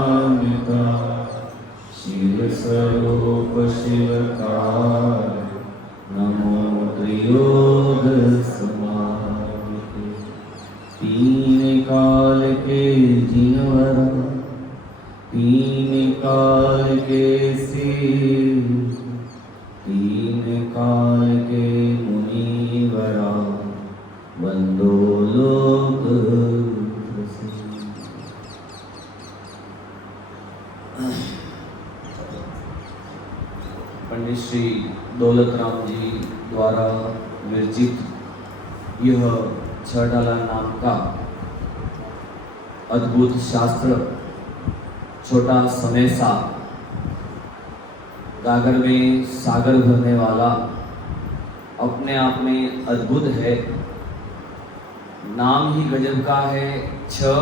शांता शिव स्वरूप शिवकार नमो त्रियोग समाहिते तीन काल के जिनवर तीन काल के शिव तीन काल के मुनिवरा वंदो लोक पंडित श्री दौलत राम जी द्वारा विरचित यह छड़ाला नाम का अद्भुत शास्त्र छोटा समय सा गागर में सागर भरने वाला अपने आप में अद्भुत है। नाम ही गजब का है। छह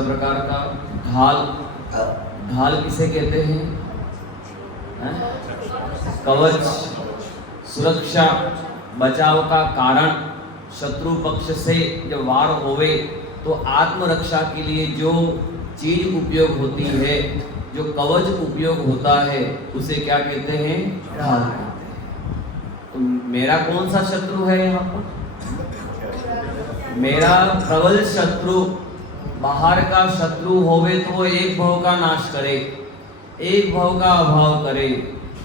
प्रकार का ढाल। ढाल किसे कहते हैं? कवच, सुरक्षा, बचाव का कारण। शत्रु पक्ष से जब वार होवे तो आत्मरक्षा के लिए जो चीज उपयोग होती है, जो कवच उपयोग होता है, उसे क्या कहते हैं? ढाल कहते हैं। तो मेरा कौन सा शत्रु है यहाँ पर? मेरा प्रबल शत्रु। बाहर का शत्रु होवे तो वो एक भव का नाश करे, एक भव का अभाव करे,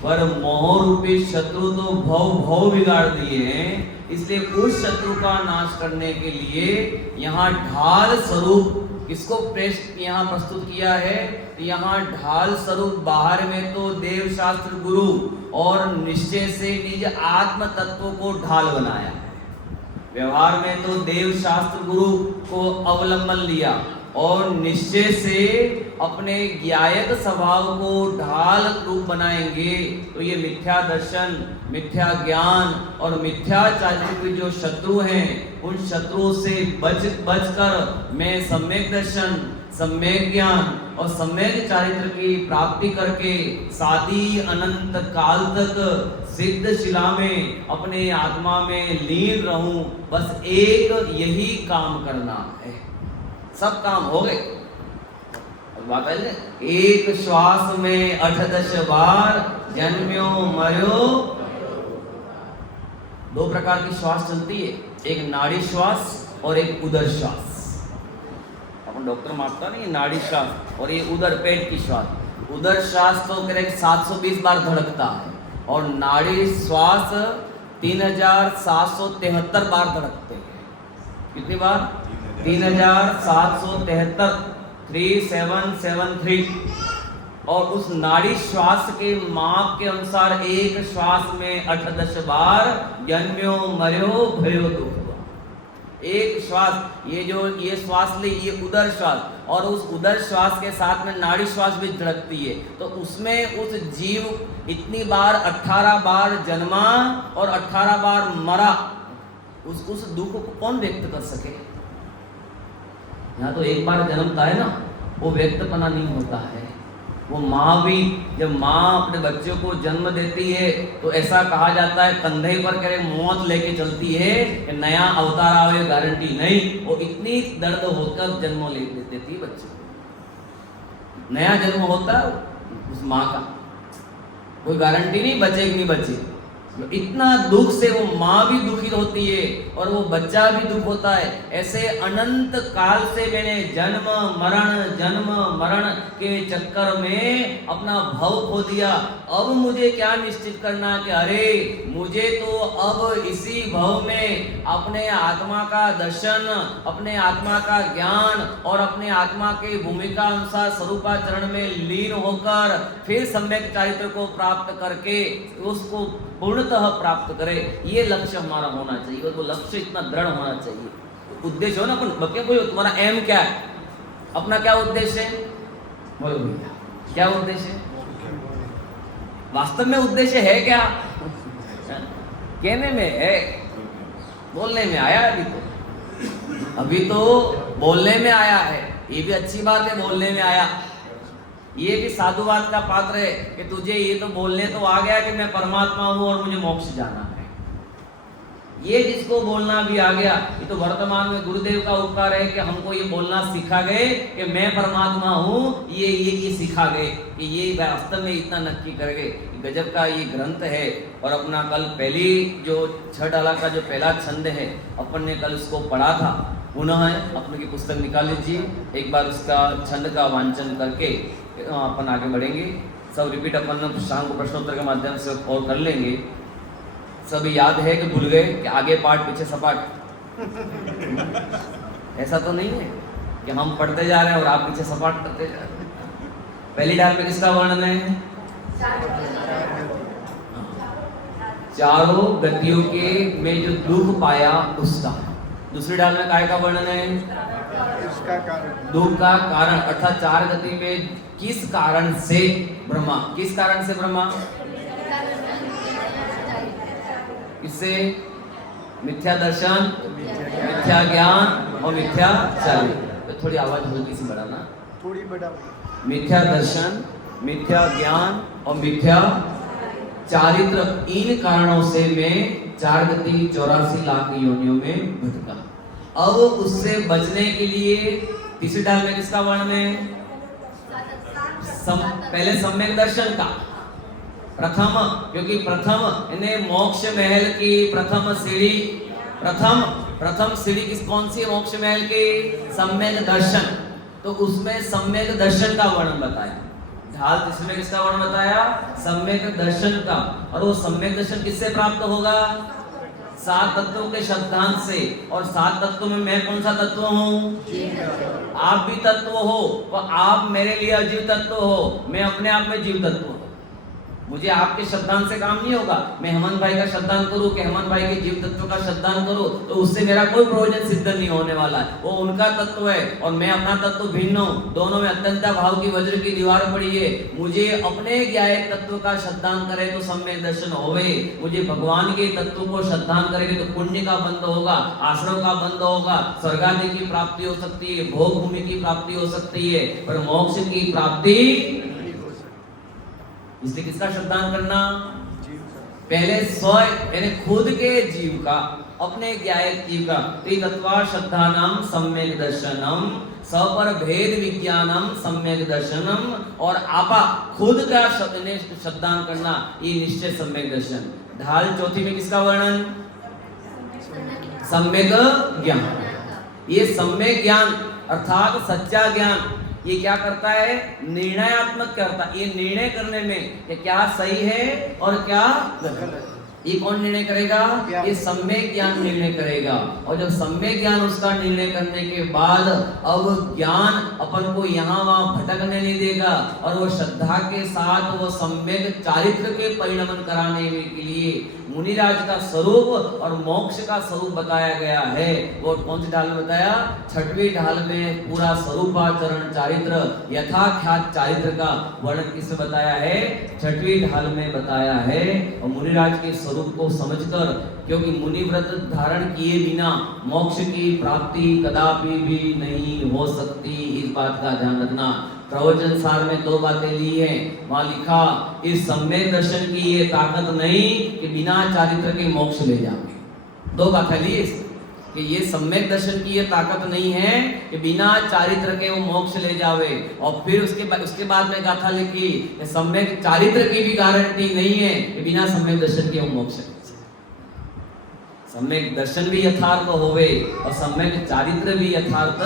पर मोह रूपी शत्रु तो भव बिगाड़ दिए हैं। इसलिए उस शत्रु का नाश करने के लिए यहाँ ढाल स्वरूप किसको यहाँ प्रस्तुत किया है? यहाँ ढाल स्वरूप बाहर में तो देव शास्त्र गुरु और निश्चय से निज आत्म तत्व को ढाल बनाया है। व्यवहार में तो देव शास्त्र गुरु को अवलंबन लिया और निश्चय से अपने ज्ञायक स्वभाव को ढाल रूप बनाएंगे तो ये मिथ्या दर्शन, मिथ्या ज्ञान और मिथ्याचार्य के जो शत्रु हैं, उन शत्रुओं से बचकर मैं सम्यक दर्शन, सम्यक ज्ञान और सम्यक चारित्र की प्राप्ति करके सादी अनंत काल तक सिद्ध शिला में अपने आत्मा में लीन रहूं। बस एक यही काम करना है, सब काम हो गए। बात है, एक श्वास में 18 बार जन्म्यो मर्यो। दो प्रकार की श्वास चलती है, एक नाड़ी श्वास और एक उदर श्वास। अपन डॉक्टर मारता नहीं, नाड़ी श्वास और ये उदर पेट की श्वास। उदर श्वास तो करीब 720 बार धड़कता है और नाड़ी श्वास 3773 बार धड़कते हैं। कितनी बार? 3773, 3773। और उस नाड़ी श्वास के माप के अनुसार एक श्वास में 18 बार जन्म्यो मर्यो भयो दुख। एक श्वास, ये श्वास ली, ये उदर श्वास, और उस उदर श्वास के साथ में नाड़ी श्वास भी धड़कती है। तो उसमें उस जीव इतनी बार 18 बार जन्मा और 18 बार मरा। उस दुख को कौन व्यक्त कर सके? यहाँ तो एक बार जन्मता है ना, वो व्यक्तपना नहीं होता है। वो माँ भी, जब माँ अपने बच्चों को जन्म देती है तो ऐसा कहा जाता है कंधे पर करे मौत लेके चलती है कि नया अवतार आवे, गारंटी नहीं। वो इतनी दर्द होकर जन्म ले देती है बच्चे को। नया जन्म होता है उस माँ का, कोई गारंटी नहीं बचे कि नहीं बचे। इतना दुख से वो माँ भी दुखी होती है और वो बच्चा भी दुख होता है। ऐसे अनंत काल से मैंने जन्म मरण के चक्कर में अपना भव खो दिया। अब मुझे क्या निश्चित करना कि अरे मुझे तो अब इसी भव में अपने आत्मा का दर्शन, अपने आत्मा का ज्ञान और अपने आत्मा के भूमिका अनुसार स्वरूपाचरण में लीन होकर फिर सम्यक चारित्र को प्राप्त करके उसको पूर्णतः प्राप्त करे। ये लक्ष्य हमारा होना चाहिए और वो लक्ष्य इतना दृढ़ होना चाहिए। उद्देश्य हो ना, अपन बच्चे को तुम्हारा एम क्या है, अपना क्या उद्देश्य है, बोलो भैया क्या उद्देश्य है? वास्तव में उद्देश्य है क्या? कहने में है, बोलने में आया अभी तो बोलने में आया है। ये भी अच्छी बात है, बोलने में आया। ये भी साधुवाद का पात्र है कि तुझे ये तो बोलने तो आ गया कि मैं परमात्मा हूं और मुझे मोक्ष जाना है। ये जिसको बोलना भी आ गया, ये तो वर्तमान में गुरुदेव का उपकार है कि हमको ये बोलना सिखा गए कि मैं परमात्मा हूँ, ये सिखा गए कि ये वास्तव में इतना नक्की कर गए। गजब का ये ग्रंथ है। और अपना कल पहली जो छठ डाला का जो पहला छंद है, अपन ने कल उसको पढ़ा था, पुनः अपने की पुस्तक निकाल लीजिए, एक बार उसका छंद का वांचन करके अपन आगे बढ़ेंगे। सब रिपीट अपन शाम को प्रश्नोत्तर के माध्यम से और कर लेंगे। सब याद है कि भूल गए कि आगे पाठ पीछे सपाट? ऐसा तो नहीं है कि हम पढ़ते जा रहे हैं और आप पीछे सपाट करते जा रहे हैं। पहली डाल में किसका वर्णन है? चारों गतियों के में जो दुख पाया उसका। दूसरी डाल में काय का वर्णन है? दुख का कारण, अर्थात चार गति में किस कारण से ब्रह्मा, किस कारण से ब्रह्मा? इससे मिथ्या दर्शन, मिथ्या ज्ञान और मिथ्या चारित्र। तो थोड़ी आवाज हल्की सी बढ़ाना, थोड़ी बढ़ा। मिथ्या दर्शन, मिथ्या ज्ञान और मिथ्या चारित्र, इन कारणों से मैं 4 गति 84 लाख योनियों में भटका। अब उससे बचने के लिए तीसरी डाल में किसका वर्णन है? पहले सम्यक दर्शन का प्रथम, क्योंकि प्रथम इन्हें मोक्ष महल की प्रथम सीढ़ी, प्रथम सीढ़ी किस कौन सी मोक्ष महल की? सम्यक दर्शन। तो उसमें सम्यक दर्शन का वर्णन बताया। ढाल तीसरे में किसका वर्णन बताया? सम्यक दर्शन का। और वो सम्यक दर्शन किससे प्राप्त होगा? 7 तत्वों के शब्दांत से। और 7 तत्वों में मैं कौन सा तत्व हूँ? आप भी तत्व हो, तो आप मेरे लिए अजीव तत्व हो, मैं अपने आप में जीव तत्व हूँ। मुझे आपके शब्दांत से काम नहीं होगा। मैं हेमंत भाई का शब्दांत करूं कि हेमंत भाई के जीव तत्व का शब्दांत करूं, तो उससे मेरा कोई प्रयोजन सिद्ध नहीं होने वाला है। वो उनका तत्व है और मैं अपना तत्व भिन्न हूं। दोनों में अत्यंता भाव की वज्र की दीवार पड़ी है। मुझे अपने ज्ञायक तत्व का शब्दांत करे तो सम्यक दर्शन होवे, मुझे भगवान के तत्व को शब्दांत करेंगे तो पुण्य का बंध होगा, आश्रम का बंध होगा, स्वर्ग आदि की प्राप्ति हो सकती है, भोग भूमि की प्राप्ति हो सकती है, पर मोक्ष की प्राप्ति। इसलिए किसका शब्दांत करना? पहले स्व यानी खुद के जीव का, अपने ज्ञायक जीव का। तो तत्वा शब्दानाम सम्यक दर्शनम, सपर भेद विज्ञानम सम्यक दर्शनम, और आपा खुद का शब्दांत करना, ये निश्चय सम्यक दर्शन। ढाल चौथी में किसका वर्णन? सम्यक ज्ञान। ये सम्यक ज्ञान अर्थात सच्चा ज्ञान, ये क्या करता है? निर्णयात्मक करता है। ये निर्णय करने में कि क्या सही है और क्या गलत। ये कौन निर्णय करेगा? ये सम्यक ज्ञान निर्णय करेगा। और जब सम्यक ज्ञान उसका निर्णय करने के बाद अब ज्ञान अपन को यहाँ वहाँ भटकने नहीं देगा, और वो श्रद्धा के साथ वो सम्यक चारित्र के परिणमन कराने के लिए मुनिराज का स्वरूप और मोक्ष का स्वरूप बताया गया है। वो कौन सी ढाल में बताया? 6वीं ढाल में पूरा स्वरूपाचरण चारित्र, यथाख्यात चारित्र का वर्णन किसमें बताया है? 6वीं ढाल में बताया है। और मुनिराज के स्वरूप को समझकर, क्योंकि मुनि व्रत धारण किए बिना मोक्ष की प्राप्ति कदापि भी नहीं हो सकती, इस बात का ध्यान रखना। प्रवचन सार में 2 बातें ली हैं। वहां लिखा इस सम्यक दर्शन की ये ताकत नहीं कि बिना चारित्र के मोक्ष ले जाओगे। 2 बातें ली कि ये सम्यक दर्शन की ये ताकत नहीं है कि बिना चारित्र के वो मोक्ष ले जावे। और फिर उसके बाद में गाथा लिखी सम्यक चारित्र की भी गारंटी नहीं है कि बिना सम्यक दर्शन के वो मोक्ष। सम्यक दर्शन भी यथार्थ होवे और सम्यक चारित्र भी यथार्थ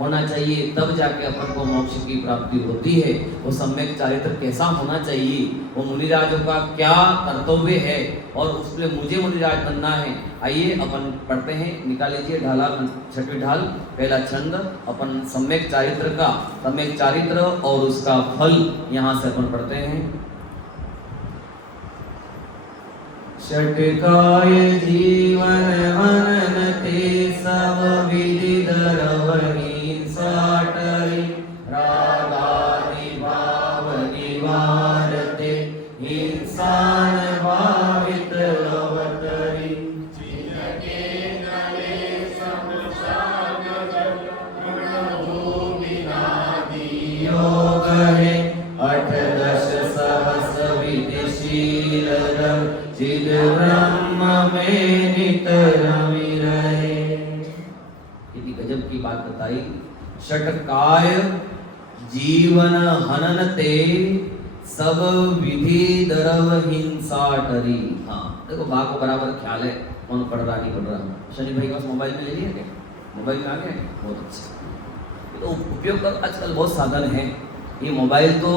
होना चाहिए, तब जाके अपन को मोक्ष की प्राप्ति होती है। वो सम्यक चारित्र कैसा होना चाहिए, वो मुनिराजों का क्या कर्तव्य है और उसके लिए मुझे मुनिराज बनना है। आइए अपन पढ़ते हैं, निकाल लीजिए ढाला 6वीं ढाल, पहला छंद अपन सम्यक चारित्र का, सम्यक चारित्र और उसका फल यहाँ से अपन पढ़ते हैं। षटकाय जीवन मनन ते सब विधि धरवहि साटरि, रागादि भाव निवारते इंसान भावित अवतरि, जिनके नले संसार जग गुणभूमि नादि योग है, 8-10 सहस्र विधिशील चिद ब्रह्म में नितर बात बताई, षटकाय जीवन हनन ते सब विधि दरव हिंसा टरी। हाँ देखो बा को बराबर ख्याल है कौन पढ़ रहा नहीं पढ़ रहा। शनि भाई का मोबाइल में ले लिया क्या? मोबाइल में आ गया, बहुत अच्छा। तो उपयोग कर, आजकल बहुत साधन है। ये मोबाइल तो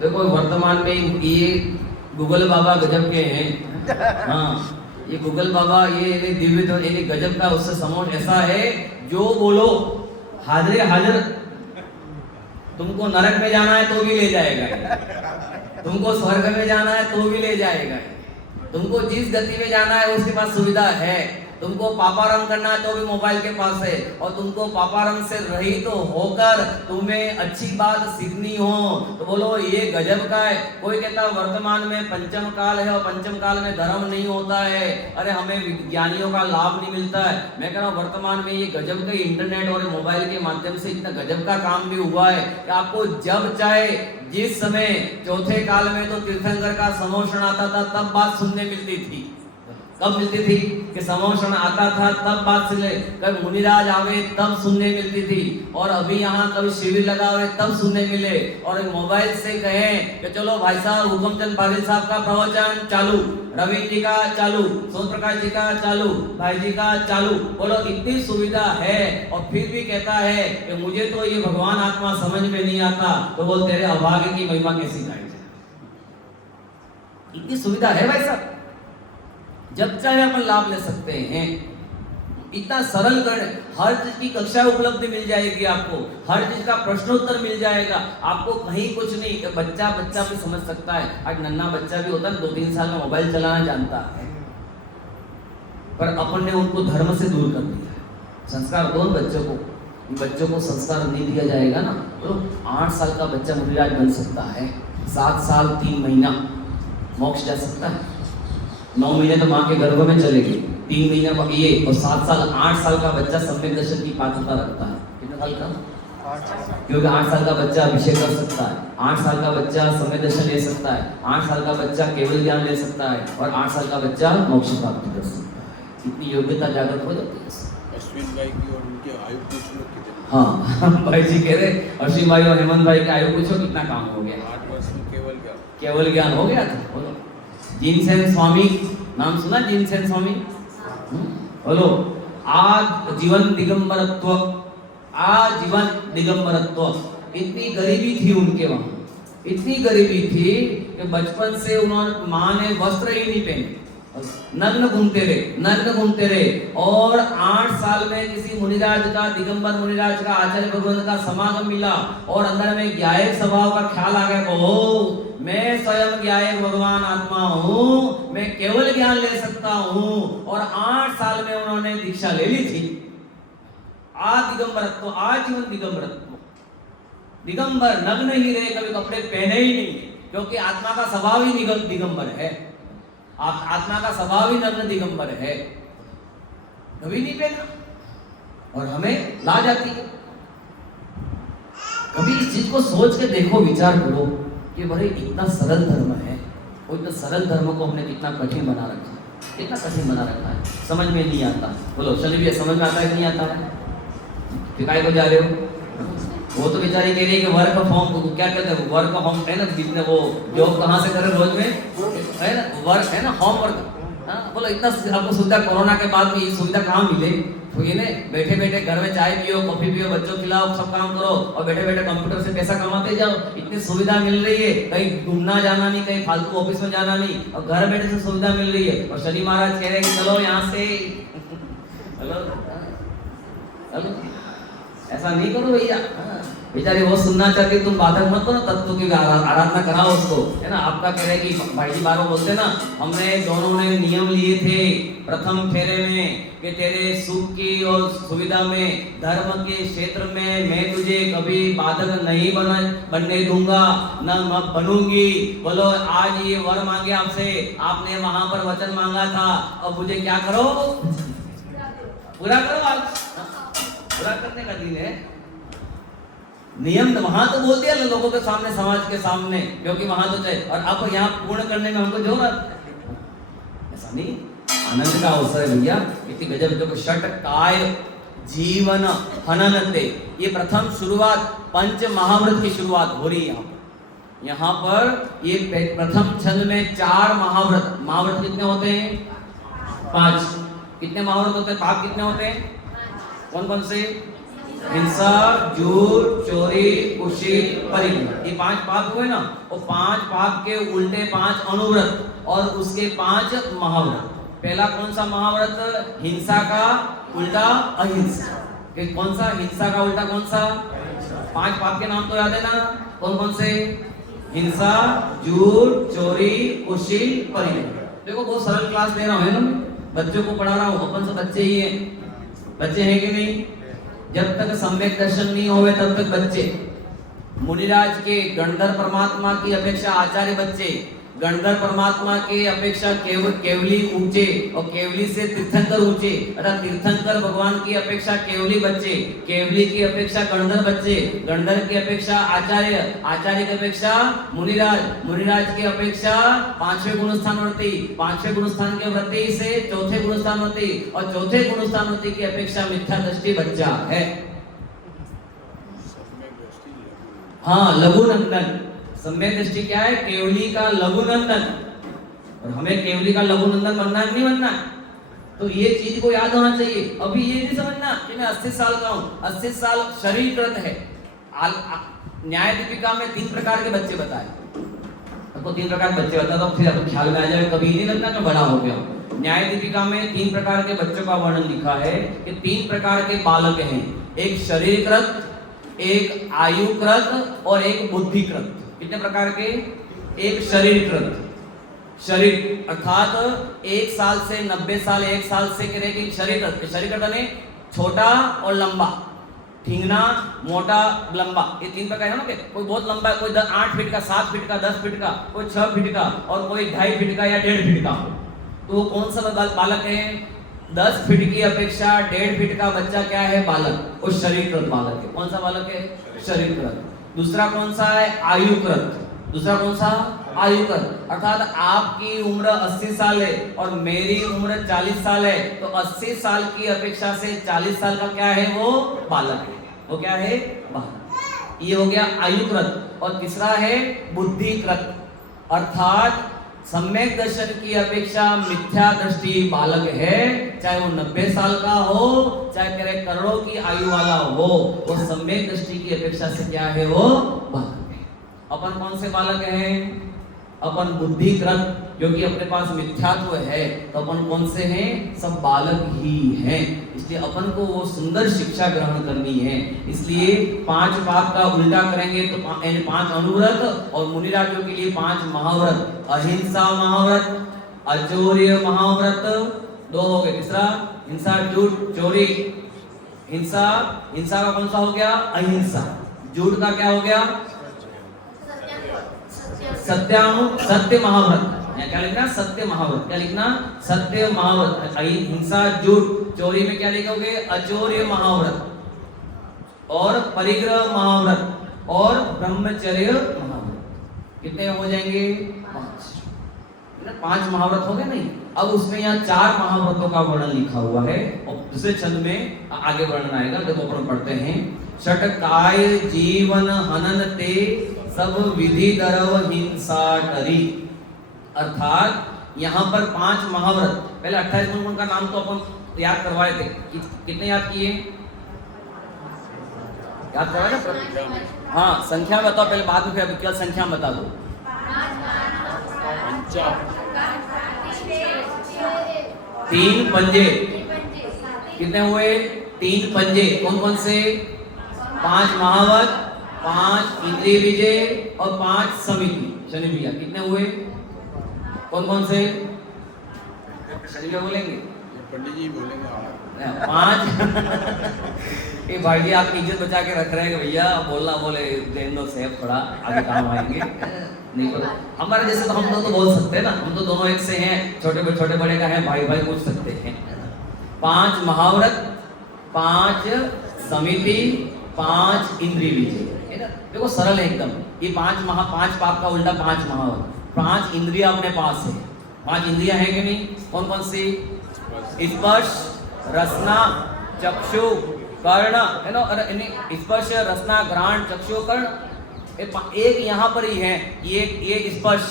देखो वर्तमान में ये गूगल बाबा गजब के हैं। हाँ ये गूगल बाबा ये दिव्य तो ये गजब का उससे समूह ऐसा है जो बोलो हाजिर हाजिर। तुमको नरक में जाना है तो भी ले जाएगा, तुमको स्वर्ग में जाना है तो भी ले जाएगा, तुमको जिस गति में जाना है उसके पास सुविधा है। तुमको पापारम करना है तो भी मोबाइल के पास है, और तुमको पापारम से रहित तो होकर तुम्हें अच्छी बात सीखनी हो तो बोलो ये गजब का है। कोई कहता वर्तमान में पंचम काल है और पंचम काल में धर्म नहीं होता है, अरे हमें विज्ञानियों का लाभ नहीं मिलता है। मैं कह रहा हूँ वर्तमान में ये गजब का इंटरनेट और मोबाइल के माध्यम से इतना गजब का काम भी हुआ है कि आपको जब चाहे जिस समय, चौथे काल में तो तीर्थंकर का समोषण आता था तब बात सुनने मिलती थी। कब मिलती थी कि समोषण आता था तब बात सुने, कभी मुनिराज आवे तब सुनने मिलती थी, और अभी यहाँ कभी शिविर लगा हुए तब सुनने मिले। और मोबाइल से कहें कि चलो भाई साहब हुकुमचंद पाटिल साहब का प्रवचन चालू, रवींद्र जी का चालू, सोम प्रकाश जी का चालू, भाई जी का चालू, बोलो इतनी सुविधा है और फिर भी कहता है कि मुझे तो ये भगवान आत्मा समझ में नहीं आता। तो बोल तेरे अभाग्य की महिमा कैसी गाई जाए। इतनी सुविधा है भाई साहब, जब चाहे अपन लाभ ले सकते हैं। इतना सरल कर, हर चीज की कक्षा उपलब्ध मिल जाएगी आपको, हर चीज का प्रश्नोत्तर मिल जाएगा आपको। कहीं कुछ नहीं कि बच्चा भी समझ सकता है। आज नन्हा बच्चा भी होता है 2-3 साल में मोबाइल चलाना जानता है, पर अपन ने उनको धर्म से दूर कर दिया। संस्कार दो बच्चों को संस्कार नहीं दिया जाएगा ना तो 8 साल का बच्चा मुनिराज बन सकता है, 7 साल 3 महीना मोक्ष जा सकता है, 9 महीने तो माँ के गर्भ में चलेगी, 3 महीने ये, और 7 साल 8 साल का बच्चा सम्यक दर्शन की पात्रता रखता है। कितने साल का? 8 साल। क्योंकि 8 साल का बच्चा अभिषेक कर सकता है, 8 साल का बच्चा सम्यक दर्शन ले सकता है, 8 साल का बच्चा केवल ज्ञान ले सकता है, और 8 साल का बच्चा मोक्ष प्राप्त कर सकता है। इतनी योग्यता जागृत हो जाती है। अश्विन भाई की और उनके आयु पूछ लो कितने। हाँ भाई जी कह रहे अश्विन भाई और हेमंत भाई की आयु पूछो कितना काम हो गया। 8 वर्ष में केवल ज्ञान हो गया था। बोलो जिनसेन स्वामी, नाम सुना जिनसेन स्वामी? बोलो आजीवन दिगंबरत्व, आजीवन दिगंबरत्व। इतनी गरीबी थी उनके वहां, इतनी गरीबी थी कि बचपन से उन्होंने माँ ने वस्त्र ही नहीं पहने, नग्न घूमते रहे। और 8 साल में किसी मुनिराज का, दिगंबर मुनिराज का, आचार्य भगवंत का समागम मिला और अंदर में ज्ञायक स्वभाव का ख्याल आ गया, ओह मैं स्वयं ज्ञायक भगवान आत्मा हूँ, मैं केवल ज्ञान ले सकता हूँ। और 8 साल में उन्होंने दीक्षा ले ली थी। दिगंबरत्व, आजीवन दिगंबरत्व। दिगंबर नग्न ही रहे, कभी कपड़े पहने ही नहीं, क्योंकि आत्मा का स्वभाव ही दिगंबर है। आत्मा का स्वभाव ही नग्न दिगंबर है, कभी नहीं पहना। और हमें ला जाती है। कभी इस चीज को सोच के देखो, विचार करो कि भाई इतना सरल धर्म है, और इतना सरल धर्म को हमने कितना कठिन बना रखा है, कितना कठिन बना रखा है, समझ में नहीं आता। बोलो चलिए भैया समझ में आता है कि नहीं आता है? फिर काय को जा रहे हो? वो तो बेचारी कह रही है कि वर्क फ्रॉम, क्या कहते हैं वर्क होम है ना, जितने वो जॉब कहाँ से करें रोज में है ना, वर्क है ना, होम वर्क। हाँ बोलो इतना आपको सुविधा, कोरोना के बाद में ये सुविधा कहाँ मिले? तो ये ने बैठे बैठे घर में चाय पियो, कॉफी पियो, बच्चों खिलाओ, सब काम करो, और बैठे बैठे कंप्यूटर से पैसा कमाते जाओ। इतनी सुविधा मिल रही है, कहीं घूमना जाना नहीं, कहीं फालतू ऑफिस में जाना नहीं, और घर बैठे से सुविधा मिल रही है। और शनि महाराज कह रहे हैं कि चलो यहाँ से चलो चलो, ऐसा नहीं करो भैया। बेचारे वो सुनना चाहते, तुम बाधक मत करो, तत्व की आराधना कराओ उसको, है ना। आपका कह रहे कि भाई जी बारो बोलते ना, हमने दोनों ने नियम लिए थे प्रथम फेरे में कि तेरे सुख की और सुविधा में, धर्म के क्षेत्र में मैं तुझे कभी बाधक नहीं बनने दूंगा, न मैं बनूंगी। बोलो आज ये वर मांगे आपसे, आपने वहां पर वचन मांगा था, अब मुझे क्या करो, पूरा करो। आज पूरा करने का दिन है। नियम वहां तो बोल दिया लोगों के सामने, समाज के सामने, क्योंकि वहां तो चाहे, और अब यहाँ पूर्ण करने में हमको जोर आता है। ऐसा नहीं, आनंद का अवसर है भैया। इतनी गजब जो षट काय जीवन हननते, ये प्रथम शुरुआत पंच महाव्रत की शुरुआत हो रही है यहाँ पर। ये प्रथम छंद में 4 महाव्रत, महाव्रत कितने होते हैं? 5। कितने महाव्रत होते हैं? पाप कितने होते हैं? कौन कौन से? हिंसा, झूठ, चोरी, कुशील, परिग्रह, ये 5 पाप हुए ना। वो 5 पाप के उल्टे 5 अनुव्रत और उसके 5 महाव्रत। पहला कौन सा महाव्रत? हिंसा का उल्टा अहिंसा। कौन सा? हिंसा का उल्टा कौन सा? 5 पाप के नाम तो याद है ना? कौन कौन से? हिंसा, झूठ, चोरी, कुशील, परिग्रह। देखो बहुत सरल क्लास दे रहा हूँ ना, बच्चों को पढ़ा रहा हूँ। अपन सब बच्चे ही हैं, बच्चे हैं कि नहीं? जब तक सम्यक दर्शन नहीं होवे तब तक बच्चे। मुनिराज के गणधर परमात्मा की अपेक्षा आचार्य बच्चे, गणधर परमात्मा के अपेक्षा केवली ऊंचे और केवली से तीर्थंकर ऊंचे, अर्थात तीर्थंकर भगवान की अपेक्षा केवली बच्चे, केवली की अपेक्षा गणधर बच्चे, गणधर की अपेक्षा आचार्य, आचार्य की अपेक्षा मुनिराज, मुनिराज की अपेक्षा 5वें गुणस्थान व्रती, 5वें गुणस्थान के व्रती से 4थे गुणस्थान व्रती और 4थे गुणस्थान व्रती की अपेक्षा मिथ्या दृष्टि बच्चा है। हाँ, लघु नंदन। सम्यक दृष्टि क्या है? केवली का लघु नंदन। और हमें केवली का लघु नंदन बनना है, नहीं बनना? तो ये चीज को याद होना चाहिए। अभी ये नहीं समझना कि मैं 80 साल का हूँ, 80 साल शरीरकृत है। न्याय दीपिका में 3 प्रकार के बच्चे बताए, आपको 3 प्रकार के बच्चे बताता हूँ, फिर आपको ख्याल में आ जाए। कभी नहीं लगना कि बड़ा हो गया। न्याय दीपिका में 3 प्रकार के बच्चों का वर्णन लिखा है कि 3 प्रकार के बालक हैं, एक शरीरकृत, एक आयुकृत और एक बुद्धिकृत। कितने प्रकार के? एक शरीरकृत, शरीर अर्थात 1 साल से 90 साल, 1 साल से कह रहे कि शरीरकृत, शरीरकृत यानी छोटा और लंबा, ठींगना, मोटा, लंबा, ये 3 प्रकार है ना। कोई बहुत लंबा है, कोई 8 फीट का, 7 फीट का, 10 फीट का, कोई 6 फीट का और कोई 2.5 फीट का या 1.5 फीट का। तो वो कौन सा बालक है? 10 फीट की अपेक्षा 1.5 फीट का बच्चा क्या है? बालक, वो शरीरकृत बालक है। कौन सा बालक है? शरीरकृत। दूसरा कौन सा है? आयुकृत। दूसरा कौन सा? आयुकृत। अर्थात आपकी उम्र 80 साल है और मेरी उम्र 40 साल है, तो 80 साल की अपेक्षा से 40 साल का क्या है? वो बालक है। वो क्या है? बालक। ये हो गया आयुकृत। और तीसरा है बुद्धिकृत, अर्थात सम्यक दर्शन की अपेक्षा मिथ्या दृष्टि बालक है, चाहे वो 90 साल का हो, चाहे कह रहे करोड़ों की आयु वाला हो, वो सम्यक दृष्टि की अपेक्षा से क्या है? वो बालक है। अपन कौन से बालक हैं? अपन बुद्धिकृत, क्योंकि अपने पास मिथ्यात्व है, तो अपन कौन से हैं? सब बालक ही हैं। इसलिए अपन को वो सुंदर शिक्षा ग्रहण करनी है। इसलिए 5 पाप का उल्टा करेंगे तो 5 अनुव्रत और मुनिराजों के लिए 5 महाव्रत। अहिंसा महाव्रत, अचौर्य महाव्रत 2 हो गए। तीसरा हिंसा, झूठ, चोरी। हिंसा, हिंसा का कौन सा हो गया? अहिंसा। झूठ का क्या हो गया? सत्य महाव्रत। क्या लिखना? सत्य महाव्रत। क्या लिखना? सत्य महाव्रत। हिंसा, झूठ, चोरी में क्या लिखोगे? अचौर्य महाव्रत। और परिग्रह महाव्रत और ब्रह्मचर्य महाव्रत। कितने हो जाएंगे? 5 महाव्रत हो गए नहीं। अब उसमें यहाँ 4 महाव्रतों का वर्णन लिखा हुआ है और दूसरे छंद में आगे वर्णन आएगा। देखो अपन पढ़ते हैं। षटकाय जीवन हननते सब विधि दरव हिंसा टरी। अर्थात यहाँ पर 5 महाव्रत, पहले 28 गुण का नाम तो अपन याद करवाए थे। कितने याद किए? याद करवाए ना? हाँ, संख्या बताओ पहले, बाद में फिर केवल संख्या बता दो। 3 पंजे कितने हुए? 3 पंजे। कौन कौन से? 5 महाव्रत, 5 इंद्रिय विजय और 5 समिति। शनि भैया कितने हुए? कौन कौन से? शनि भैया बोलेंगे? पंडित जी बोलेंगे। 5 ये भाई जी आप इज्जत बचा के रख रहे हैं भैया, बोलना बोले देन दो सेब, थोड़ा आगे काम आएंगे। नहीं बोला हमारे जैसे तो हम लोग तो बोल सकते हैं ना, हम तो दोनों एक से हैं, छोटे बड़े का है, भाई भाई पूछ सकते हैं। 5 महाव्रत, 5 समिति, 5 इंद्रिय विजय, है ना? देखो सरल है एकदम। ये 5 पाप का उल्टा 5 महाव्रत। 5 इंद्रिया अपने पास है। 5 इंद्रिया है कि नहीं? कौन कौन सी? स्पर्श, रसना, चक्षु, कर्ण है ना, और स्पर्श रसना घ्राण चक्षु कर्ण, एक यहाँ पर ही है, ये स्पर्श,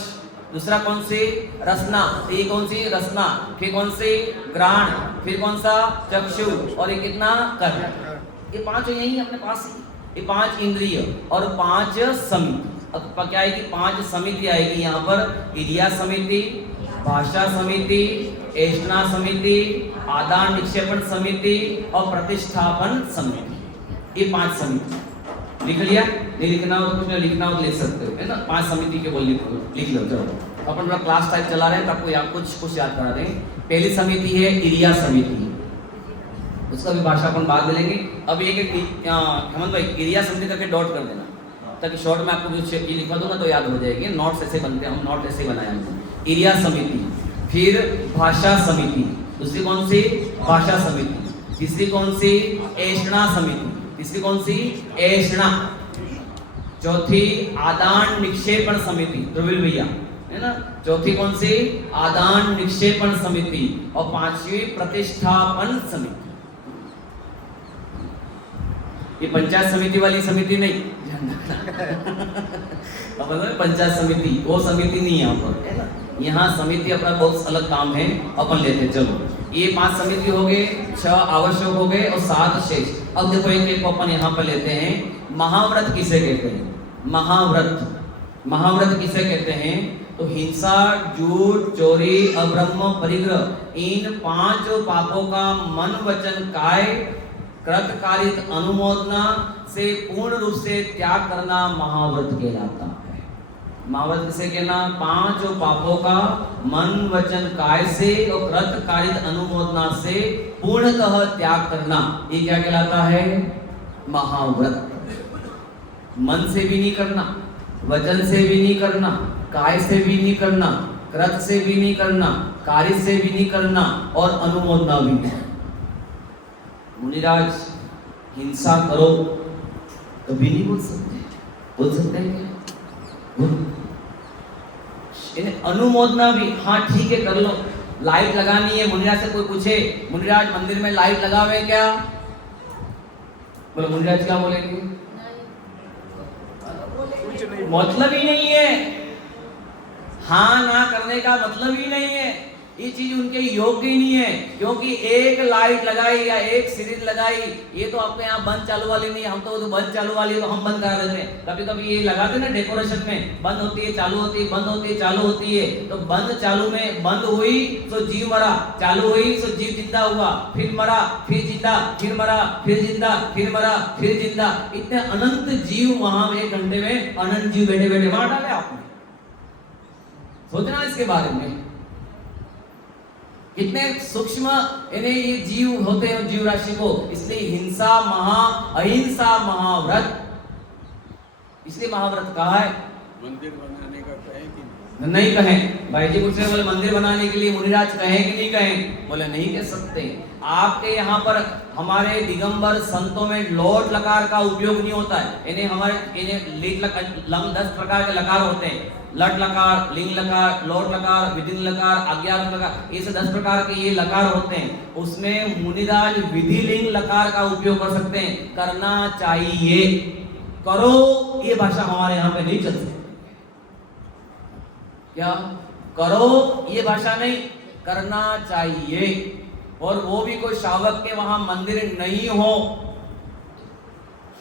दूसरा कौन सी रसना, ये कौन सी रसना, फिर कौन सी घ्राण, फिर कौन सा चक्षु, और ये कितना कर्ण। ये पांच यही अपने पास ही, ये 5 इंद्रिय और 5 समिति। अब क्या आएगी, 5 समिति आएगी यहाँ पर, इरिया समिति, भाषा समिति, एष्णा समिति, आदान निक्षेपण समिति और प्रतिष्ठापन समिति। ये 5 समिति लिख लिया, नहीं लिखना हो तो कुछ लिखना हो तो लिख सकते हो, है ना। 5 समिति के बोल लिख लो। चलो अपन अपना क्लास टाइप चला रहे हैं, तब आपको कुछ याद करा दें। पहली समिति है इरिया समिति, उसका भी भाषा अपन बाद में लेंगे। अब एक हेमंत भाई इरिया समिति करके डॉट कर देना, ताकि शॉर्ट में आपको कुछ लिखा दूंगा तो याद हो जाएगी। नोट्स ऐसे बनते हैं, हम नोट ऐसे बनाए हमने। इरिया समिति, फिर भाषा समिति, दूसरी कौन सी भाषा समिति, तीसरी कौन सी एष्णा समिति, तीसरी कौन सी एष्णा, चौथी आदान निक्षेपण समिति, ध्रुविल भैया है ना, चौथी कौन सी आदान निक्षेपण समिति, और 5वीं प्रतिष्ठापन समिति। ये पंचायत समिति वाली समिति नहीं पंचायत समिति वो समिति नहीं है यहाँ पर, है ना। यहाँ समिति अपना बहुत अलग काम है, अपन लेते। चलो ये 5 समिति हो गए, 6 आवश्यक हो गए और 7 शेष। अब देखो एक अपन यहाँ पर लेते हैं। महाव्रत किसे कहते हैं, महाव्रत किसे कहते हैं, तो हिंसा, झूठ, चोरी, अब्रह्म, परिग्रह, इन 5 पापों का मन वचन काय कृतकारित अनुमोदना से पूर्ण रूप से त्याग करना महाव्रत कहलाता है। महाव्रत किसे कहना, 5 पापों का मन वचन काय से और कृतकारित अनुमोदना से पूर्णतः त्याग करना, ये क्या कहलाता है, महाव्रत। मन से भी नहीं करना, वचन से भी नहीं करना, काय से भी नहीं करना, कृत से भी नहीं करना, कार्य से भी नहीं करना और अनुमोदना भी नहीं। मुनिराज हिंसा करो कभी नहीं बोल सकते हैं क्या, इन्हें अनुमोदना भी, हाँ ठीक है कर लो। लाइट लगानी है, मुनिराज से कोई पूछे मुनिराज मंदिर में लाइट लगावे क्या, बोले मुनिराज क्या बोलेंगे, मतलब ही नहीं है, हाँ ना करने का मतलब ही नहीं है, ये चीज उनके योग्य ही नहीं है। क्योंकि एक लाइट लगाई या एक सीरीज लगाई, ये तो आपके यहाँ बंद चालू वाली नहीं, हम तो बंद चालू वाली तो हम बंद करा देते हैं। कभी कभी ये लगाते ना डेकोरेशन में, बंद होती है चालू होती है, बंद होती है चालू होती है, तो बंद चालू में बंद हुई तो जीव मरा, चालू हुई तो जीव जिंदा हुआ, फिर मरा फिर जिंदा, फिर मरा फिर जिंदा, फिर मरा फिर जिंदा। इतने अनंत जीव वहां 1 घंटे में अनंत जीव बैठे बैठे मार डाले आपने, सोचना इसके बारे में, कितने सूक्ष्म इन्हें ये जीव होते हैं, जीव राशि को। इसलिए हिंसा अहिंसा महाव्रत, इसलिए महाव्रत कहा है। मंदिर बनाने का कहे कि नहीं कहे, भाई जी पूछ रहे बोले मंदिर बनाने के लिए मुनिराज कहे कि नहीं कहे, बोले नहीं कह सकते। आपके यहाँ पर हमारे दिगंबर संतों में लोट लकार का उपयोग नहीं होता है, इन्हें हमारे इन्हें 10 प्रकार के लकार होते हैं, लट लकार, लिंग लकार, लोट लकार, विधिन लकार, आज्ञार्थ लकार, ये 10 प्रकार के ये लकार होते हैं। उसमें मुनिराज विधि लिंग लकार का उपयोग कर सकते हैं, करना चाहिए, करो, ये भाषा हमारे यहाँ पे नहीं चल सकती। क्या करो ये भाषा नहीं, करना चाहिए। और वो भी कोई शावक के वहां मंदिर नहीं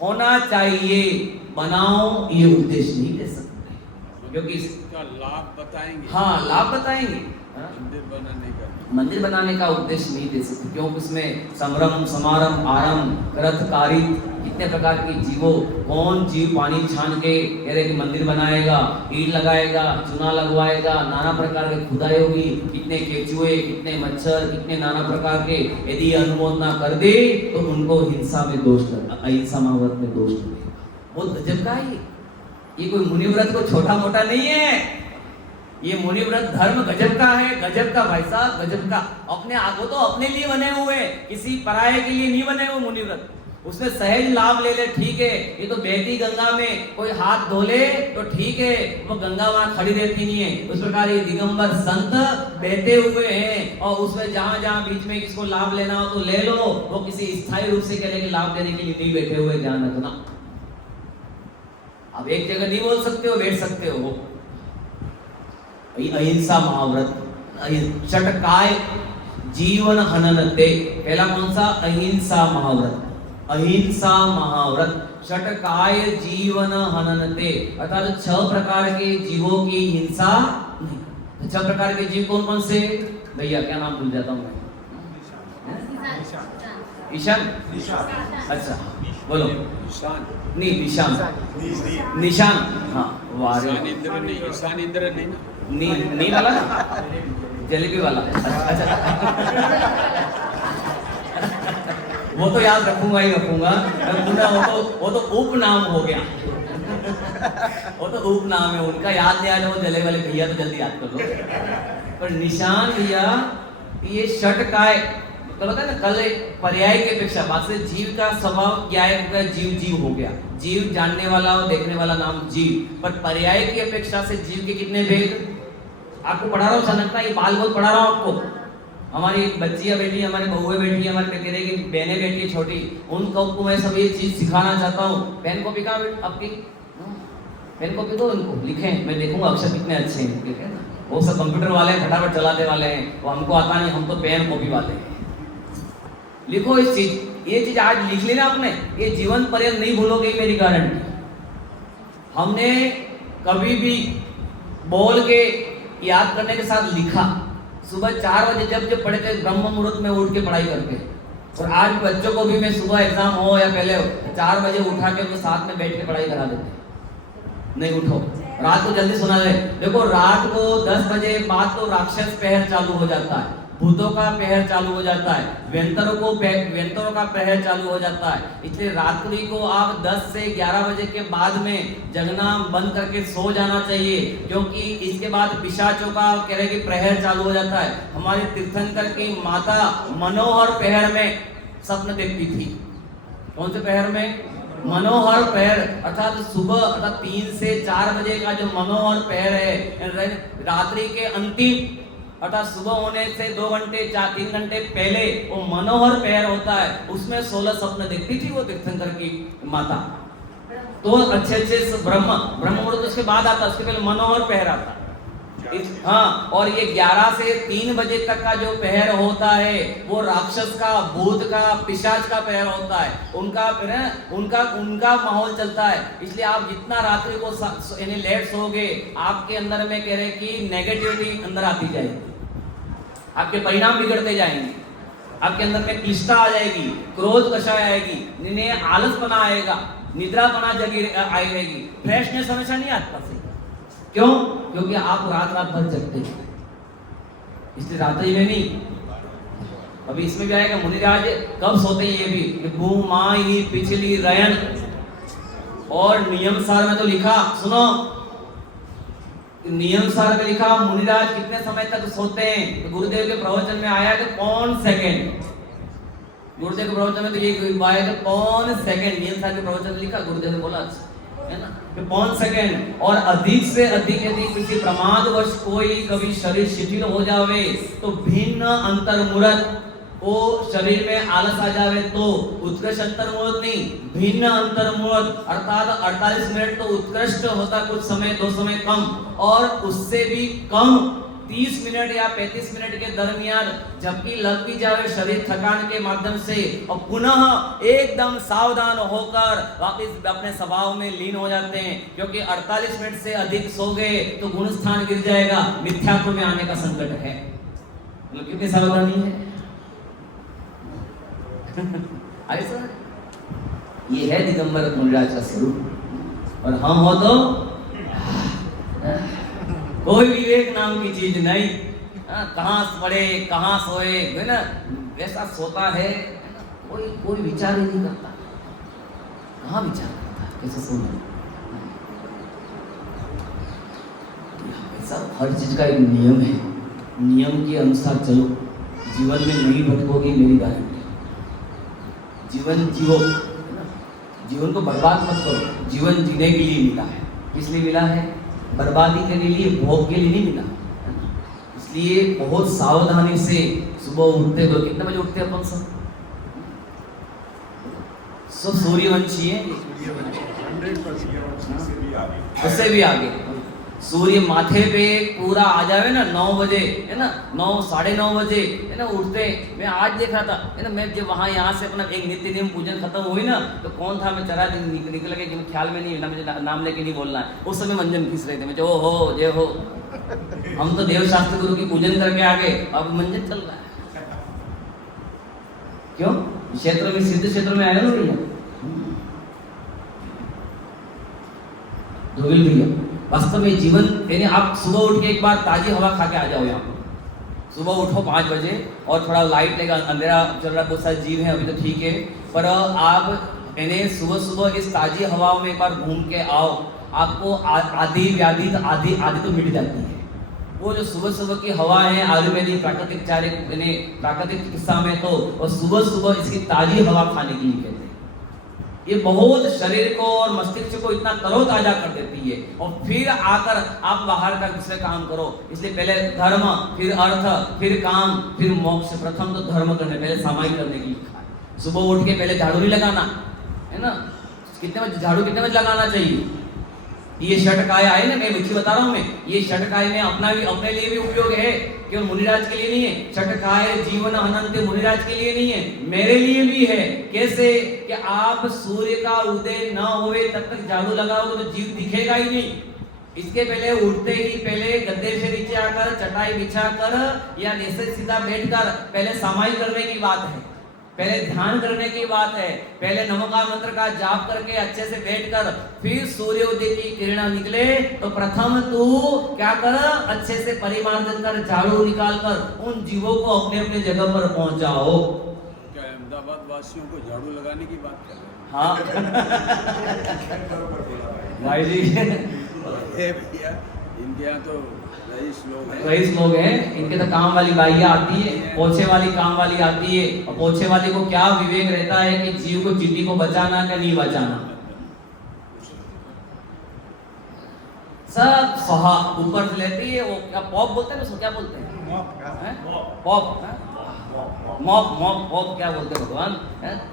होना चाहिए, बनाओ ये उद्देश्य नहीं दे सकते, क्योंकि इसका लाभ बताएंगे। हाँ लाभ बताएंगे, मंदिर बनाने का उद्देश्य नहीं दे सकते, क्योंकि उसमें समरम समारम आरंभ रथकारी कितने प्रकार की जीवों, कौन जीव पानी छान के कि मंदिर बनाएगा, ईंट लगाएगा, चुना लगवाएगा, नाना प्रकार के खुदाई होगी, कितने केचुए, कितने मच्छर, कितने नाना प्रकार के, यदि अनुमोदना कर दे तो उनको हिंसा में दोष लगा, अहिंसा महाव्रत में दोष लगेगा। वो गजब का है, ये कोई मुनिव्रत को छोटा मोटा नहीं है, ये मुनिव्रत धर्म गजब का है, गजब का भाई साहब, गजब का। अपने आगो तो अपने लिए बने हुए, किसी पराये के लिए नहीं बने हुए मुनिव्रत। उसमें सहज लाभ ले ले ठीक है, ये तो बहती गंगा में कोई हाथ धो ले तो ठीक है, वो गंगा वहां खड़ी रहती नहीं है। उस प्रकार ये दिगंबर संत बहते हुए हैं और उसमें जहां जहां बीच में किसको लाभ लेना हो तो ले लो, वो किसी स्थायी रूप से कहने के लाभ देने के लिए नहीं बैठे हुए, ध्यान रखना। अब एक जगह नहीं बोल सकते हो, बैठ सकते हो। अहिंसा महाव्रत, षटकाय जीवन हननते, पहला कौन सा? अहिंसा महाव्रत। अहिंसा महाव्रत, षटकाय जीवन हननते, अर्थात 6 प्रकार के जीवों की हिंसा नहीं। 6 प्रकार के जीव कौन कौन से? भैया क्या नाम भूल जाता हूँ मैं। ईशान, अच्छा बोलो। नहीं निशान, निशान, हाँ वाह। ईशान इंद्र नहीं ना, नहीं वाला, जलेबी वाला। अच्छा वो तो याद रखूंगा ही रखूंगा, वो तो उपनाम हो गया। वो तो उपनाम है उनका, याद नहीं आ रहा वो जलेबी वाले भैया तो जल्दी याद कर लो। पर निशान भैया ये षटकाय तो होता है ना, कल पर्याय की अपेक्षा बात से जीव का स्वभाव क्या है? जीव जीव हो गया, जीव जानने वाला और देखने वाला नाम जीव। पर पर्याय की अपेक्षा से जीव के कितने भेद? आपको पढ़ा रहा हूँ सनकना, ये बाल बहुत पढ़ा रहा हूँ आपको। हमारी बच्चियां बैठी, हमारी बहुएं बैठी, हमारे कह की बहनें बैठी है छोटी, उनको मैं सब ये चीज सिखाना चाहता हूँ। पेन कॉपी कहाँ आपकी? पेन कॉपी दो इनको, लिखे, मैं देखूंगा अक्षर कितने अच्छे हैं, ठीक है ना। वो सब कंप्यूटर वाले हैं, फटाफट चलाते वाले हैं, वो हमको आता नहीं, हम तो पेन कॉपी वाले हैं। लिखो इस चीज, ये चीज आज लिख लेना आपने, ये जीवन पर्यंत नहीं भूलोगे, मेरी गारंटी। हमने कभी भी बोल के याद करने के साथ लिखा, सुबह 4 बजे जब पढ़े थे ब्रह्म मुहूर्त में उठ के पढ़ाई करके। और आज बच्चों को भी मैं सुबह एग्जाम हो या पहले हो 4 बजे उठा के उनको साथ में बैठ के पढ़ाई करा देते। नहीं उठो, रात को जल्दी सुना जाए। देखो रात को 10 बजे बाद तो राक्षस पहर चालू हो जाता है, भूतों का पहर चालू हो जाता है, व्यंतरों का पहर चालू हो जाता है। इसलिए रात्रि को आप 10 से 11 बजे के बाद में जगना बंद करके सो जाना चाहिए, क्योंकि इसके बाद पिशाचों का कह रहे कि प्रहर चालू हो जाता है। हमारी तीर्थंकर की माता मनोहर पहर में स्वप्न देखती थी। कौन से पहर में? मनोहर पहर, अर्थात सुबह अर्थात 3 से 4 बजे का जो मनोहर पहर है, रात्रि के अंतिम अर्थात सुबह होने से 2 घंटे 3 घंटे पहले वो मनोहर पहर होता है, उसमें 16 स्वप्न देखती थी वो तीर्थंकर की माता। तो अच्छे ब्रह्म मुहूर्त उसके बाद आता, उसके पहले मनोहर पहर आता। हाँ, और ये 11 से 3 बजे तक का जो पहर होता है वो राक्षस का, भूत का, पिशाच का पहर होता है। उनका माहौल चलता है। इसलिए आप जितना रात्रि को लेट सोओगे, आपके अंदर में कह रहे कि नेगेटिविटी अंदर आती जाएगी, आपके परिणाम बिगड़ते जाएंगे, आपके अंदर में क्लिष्टता आ जाएगी, क्रोध कषाय आएगी, आलसपना आएगा, निद्रापना जगी आएगी, फ्रेशनेस हमेशा नहीं आता। क्यों? क्योंकि आप रात भर जगते हैं, इसलिए रात्रि में नहीं। अभी इसमें भी आएगा, मुनिराज कब सोते हैं ये भी, भूमाई पिछली रयन। और नियम सार में तो लिखा, सुनो नियम सार में लिखा मुनिराज कितने समय तक सोते हैं। तो गुरुदेव के प्रवचन में आया कि कौन सेकंड, गुरुदेव के प्रवचन में तो ये आया कि कौन सेकंड, नियम सार के प्रवचन में लिखा, गुरुदेव ने बोला है ना कि कौन सेकंड। और अधिक से अधिक यदि किसी प्रमादवश कोई कभी शरीर शिथिल हो जावे तो भिन्न अंतर्मुहूर्त, वो शरीर में आलस आ जावे तो उत्कृष्ट अंतर्मुहूर्त नहीं, भिन्न अंतर्मुहूर्त, अर्थात 48 मिनट तो उत्कृष्ट होता, कुछ समय 2 समय कम, और उससे भी कम 30 मिनट या 35 मिनट के दरमियान जबकि लग भी जावे शरीर थकान के माध्यम से, और पुनः एकदम सावधान होकर वापस अपने स्वभाव में लीन हो जाते हैं। क्योंकि 48 मिनट से अधिक सो गए तो गुण स्थान गिर जाएगा, मिथ्यात्व में आने का संकट है। मतलब कितनी सावधानी है ऐसा ये है दिगंबर मुनिराज का स्वरूप। और हम हो तो कोई विवेक नाम की चीज नहीं, कहाँ पड़े कहाँ सोए है ना, वैसा सोता है, कोई विचार ही नहीं करता, कहाँ विचार करता है कैसे सोना। ऐसा हर चीज का एक नियम है, नियम के अनुसार चलो, जीवन में नहीं भटकोगी, मेरी गारंटी। जीवन जियो, जीवन को बर्बाद मत करो। जीवन जीने के लिए मिला है। किस लिए मिला है? बर्बादी के लिए, भोग के लिए नहीं मिला। इसलिए बहुत सावधानी से सुबह उठते हुए, कितने बजे उठते हैं अपन सब? सब सूर्यवंशी है, उससे भी आगे। सूर्य माथे पे पूरा आ जावे ना 9 बजे, है ना, 9 साढ़े 9 बजे, है ना, उठते। मैं आज देख रहा था, है ना, मैं जब वहाँ यहाँ से अपना एक नित्य नियम पूजन खत्म हुई ना, तो कौन था, मैं चला निकल गया कि ख्याल में नहीं, ना मुझे नाम लेके नहीं बोलना है। उस समय मंजन खींच रहे थे, मैं जो हो जय हो, हम तो देव शास्त्र गुरु की पूजन करके आ गए, अब मंजन चल रहा है। क्यों? क्षेत्र में, सिद्ध क्षेत्र में आया ना भैया, धोबिल भैया। वास्तव में जीवन, यानी आप सुबह उठ के एक बार ताजी हवा खा के आ जाओ यहाँ पर। सुबह उठो 5 बजे और थोड़ा लाइट लेगा, अंधेरा चल रहा, बहुत सारे जीव हैं अभी तो ठीक है, पर आप यानी सुबह सुबह इस ताजी हवा में एक बार घूम के आओ, आपको आदि व्याधि आदि तो मिट जाती है। वो जो सुबह सुबह की हवा है, आयुर्वेदिक प्राकृतिक प्राकृतिक चिकित्सा में तो और सुबह सुबह इसकी ताजी हवा खाने के लिए कहते हैं। ये बहुत शरीर को और मस्तिष्क को इतना तरोताजा कर देती है, और फिर आकर आप बाहर का दूसरे काम करो। इसलिए पहले धर्म, फिर अर्थ, फिर काम, फिर मोक्ष। प्रथम तो धर्म करने, पहले सामायिक करने की लिखा है। सुबह उठ के पहले झाड़ू नहीं लगाना है ना। कितने बजे झाड़ू, कितने बजे लगाना चाहिए? ये षटकाय आए ना, मैं विधि बता रहा हूँ। मैं ये षटकाय में अपने लिए भी उपयोग है, केवल मुनिराज के लिए नहीं है। षटकाय जीवन अनंत मुनिराज के लिए नहीं है, मेरे लिए भी है। कैसे? कि आप सूर्य का उदय न होए तब तक झाड़ू लगाओगे तो जीव दिखेगा ही नहीं। इसके पहले उठते ही पहले गद्दे से नीचे आकर चटाई बिछाकर या ऐसे सीधा बैठकर पहले सामायिक करने की बात है, पहले ध्यान करने की बात है। पहले नमोकार मंत्र का जाप करके अच्छे से बैठकर फिर सूर्योदय की किरण निकले तो प्रथम तू क्या कर, अच्छे से परिमार्जन कर, झाड़ू निकाल कर उन जीवों को अपने अपने जगह पर पहुंचाओ। क्या अहमदाबाद वासियों को झाड़ू लगाने की बात कर रहे हैं? हाँ भाई जी, भैया इनके यहाँ तो रईस लोग हैं, इनके तो काम वाली बाइयां आती है, पोछे वाली काम वाली आती है, और पोछे वाली को क्या विवेक रहता है कि जीव को चींटी को बचाना या नहीं बचाना। सब सहा ऊपर से लेती है। वो क्या पॉप बोलते हैं, उसको क्या बोलते हैं? पॉप, मॉप क्या बोलते हैं भगवान?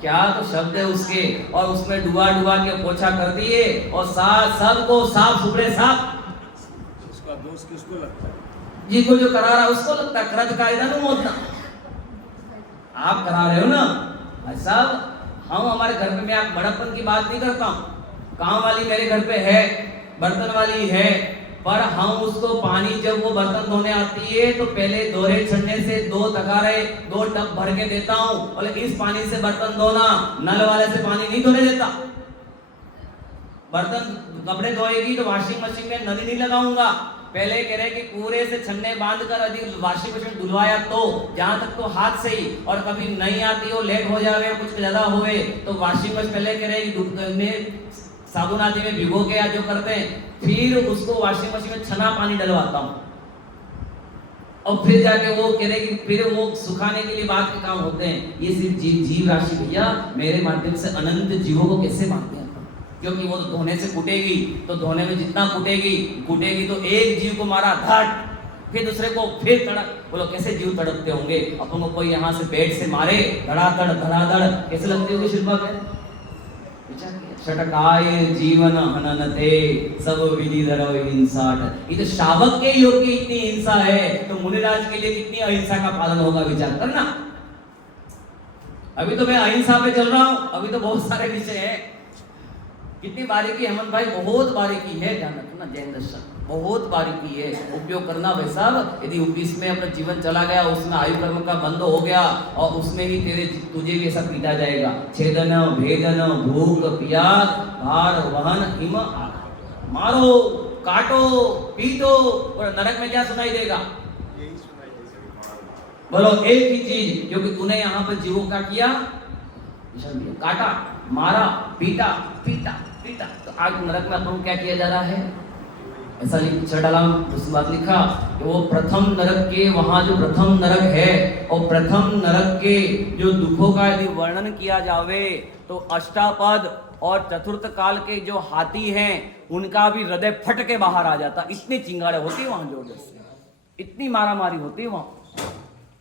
क्या तो शब्द है उसके, और उसमें डुबा डुबा के पोछा कर दिए और सबको साफ सुथरे साफ। दोष किसको लगता है? जिसको जो करा रहा है उसको लगता है। करज कायदा नहीं होता, आप करा रहे हो ना। सब हम हमारे घर पे, मैं आप बड़प्पन की बात नहीं करता हूँ। काम वाली मेरे घर पे है, बर्तन वाली है, पर हम उसको पानी जब वो बर्तन धोने आती है तो पहले दोहरे छन्ने से 2 तगारे 2 टब भर के देता हूँ, बोले इस पानी से बर्तन धोना, नल वाले से पानी नहीं धोने देता। बर्तन कपड़े धोएगी तो वॉशिंग मशीन में नली नहीं लगाऊंगा, पहले कह रहे कि पूरे से छन्ने बांध कर यदि वॉशिंग मशीन धुलवाया तो जहां तक तो हाथ से ही, और कभी नहीं आती हो, लेट हो जावे, कुछ ज्यादा होवे तो वॉशिंग मशीन पहले कह रहे कि साबुन आदि में भिगो के या जो करते हैं, फिर उसको वॉशिंग मशीन में छना पानी डलवाता हूँ, और फिर जाके वो कह रहे कि फिर वो सुखाने के लिए बाद के काम होते हैं। ये सिर्फ जीव राशि भैया मेरे माध्यम से अनंत जीवों को कैसे मानते हैं? क्योंकि वो तो धोने से कुटेगी, तो धोने में जितना कुटेगी तो एक जीव को मारा धड़, फिर दूसरे को फिर तड़क। बोलो कैसे जीव तड़पते होंगे? अपन को कोई यहाँ से बेड से मारे धड़ाधड़ कैसे लगती होगी शिल्पा में? षटकाय जीवन हननते सब विधि धरो हिंसा। ये तो शावक के योग की इतनी हिंसा है, तो मुनिराज के लिए कितनी अहिंसा का पालन होगा, विचार करना। अभी तो मैं अहिंसा पे चल रहा हूँ, अभी तो बहुत सारे विषय है। कितनी बारीकी हेमंत भाई, बहुत बारीकी है, ध्यान रखना। जैन दर्शन बहुत बारीकी है, उपयोग करना भाई साहब। यदि इसमें अपना जीवन चला गया, उसमें आयु कर्म का बंद हो गया, और उसमें ही तुझे भी ऐसा पीटा जाएगा। छेदन भेदन भूख प्यास भार वहन हिम मारो काटो पीटो, और नरक में क्या सुनाई देगा? बोलो एक ही चीज, क्योंकि तूने यहाँ पर जीवों का किया, काटा मारा पीटा पीटा पीटा। तो आज नरक में अपन क्या किया जा रहा है? ऐसा उस बात लिखा कि वो प्रथम नरक के, वहां जो प्रथम नरक है, और प्रथम नरक के जो दुखों का यदि वर्णन किया जावे तो अष्टापद और चतुर्थ काल के जो हाथी हैं उनका भी हृदय फट के बाहर आ जाता। इतनी चिंगाड़े होती है वहां जोर से, इतनी मारामारी होती है वहां,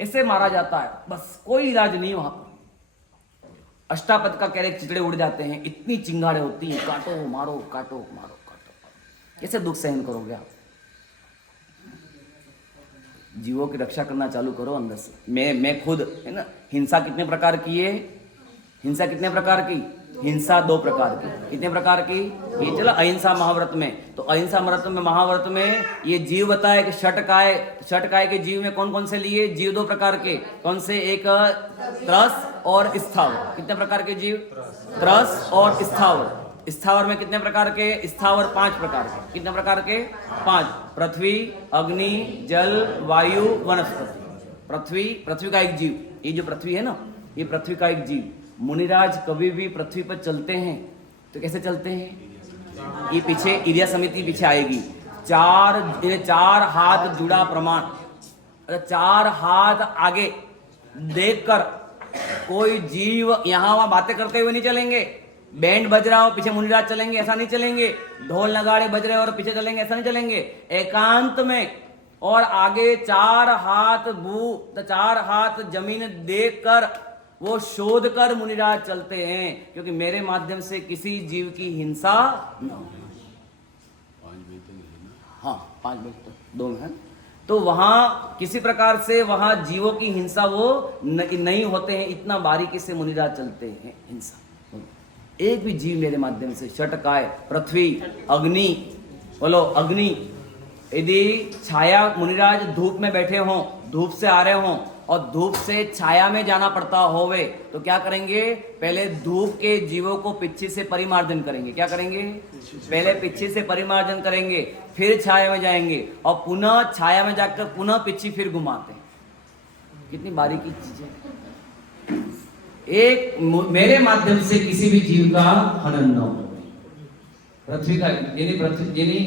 ऐसे मारा जाता है, बस कोई इलाज नहीं वहां पर। अष्टापद का कह रहे चिचड़े उड़ जाते हैं, इतनी चिंगाड़े होती हैं, काटो मारो काटो मारो काटो। कैसे दुख सहन करोगे आप? जीवों की रक्षा करना चालू करो अंदर से। मैं खुद है ना, हिंसा कितने प्रकार की है? हिंसा कितने प्रकार की? हिंसा 2 प्रकार की। कितने प्रकार की? ये चलो अहिंसा महाव्रत में, तो अहिंसा व्रत में महाव्रत में ये जीव बताए कि षटकाय के जीव में कौन कौन से लिए? जीव 2 प्रकार के। कौन से? एक त्रस और स्थावर। कितने प्रकार के जीव? त्रस और स्थावर। स्थावर में कितने प्रकार के? स्थावर 5 प्रकार के। कितने प्रकार के? 5। पृथ्वी, अग्नि, जल, वायु, वनस्पति। पृथ्वी का एक जीव, ये जो पृथ्वी है ना, ये पृथ्वी का एक जीव। मुनिराज कभी भी पृथ्वी पर चलते हैं तो कैसे चलते हैं? ये पीछे इरिया समिति पीछे आएगी। 4 हाथ जुड़ा प्रमाण, 4 हाथ आगे देखकर कोई जीव यहां वहां बातें करते हुए नहीं चलेंगे। बैंड बज रहा हो पीछे मुनिराज चलेंगे, ऐसा नहीं चलेंगे। ढोल नगाड़े बज रहे हो और पीछे चलेंगे, ऐसा नहीं चलेंगे। एकांत में और आगे 4 हाथ जमीन देखकर वो शोध कर मुनिराज चलते हैं, क्योंकि मेरे माध्यम से किसी जीव की हिंसा न हो। 5 बजे तो नहीं ना? हाँ 5 बजे तो 2 में है, तो वहां किसी प्रकार से वहां जीवों की हिंसा वो नहीं होते हैं। इतना बारीकी से मुनिराज चलते हैं। हिंसा एक भी जीव मेरे माध्यम से, षटकाय, पृथ्वी, अग्नि, बोलो अग्नि, यदि छाया मुनिराज धूप में बैठे हों, धूप से आ रहे हों और धूप से छाया में जाना पड़ता होवे, तो क्या करेंगे? पहले धूप के जीवों को पिच्छी से परिमार्जन करेंगे। क्या करेंगे? पहले पिच्छी से परिमार्जन करेंगे, फिर छाया में जाएंगे और पुनः छाया में जाकर पुनः पिच्छी फिर घुमाते हैं। कितनी बारीकी चीजें। एक मेरे माध्यम से किसी भी जीव का हनन न हो। पृथ्वी का यानी